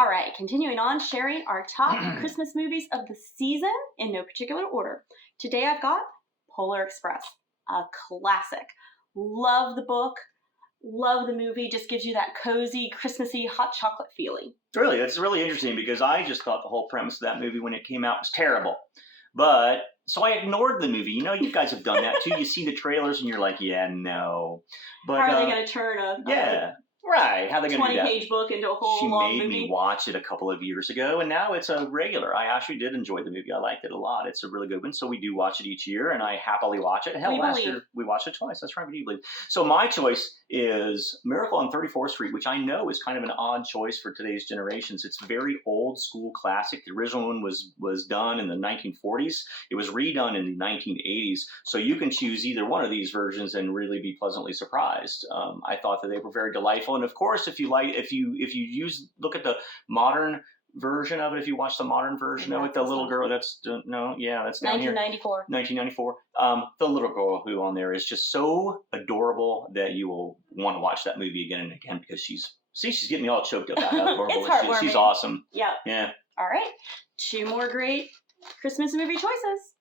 All right, continuing on, sharing our top Christmas movies of the season in no particular order. Today I've got Polar Express, a classic. Love the book, love the movie, just gives you that cozy, Christmassy, hot chocolate feeling. Really, it's really interesting because I just thought the whole premise of that movie when it came out was terrible. But, so I ignored the movie. You know, you guys have done that too. You see the trailers and you're like, yeah, no. But, how are they going to turn a right. How are they going to do that? 20-page book into a whole long movie? She made me watch it a couple of years ago, and now it's a regular. I actually did enjoy the movie. I liked it a lot. It's a really good one, so we do watch it each year, and I happily watch it. Hell, last year we watched it twice. That's right, we do believe. So my choice is Miracle on 34th Street, which I know is kind of an odd choice for today's generations. It's very old school classic. The original one was done in the 1940s. It was redone in the 1980s. So you can choose either one of these versions and really be pleasantly surprised. I thought that they were very delightful. And of course, if you look at the modern version of it, if you watch the modern version of it, the little girl, that's down 1994. 1994. The little girl who on there is just so adorable that you will want to watch that movie again and again because she's getting me all choked up. How adorable it's she's awesome. Yeah. Yeah. All right. 2 more great Christmas movie choices.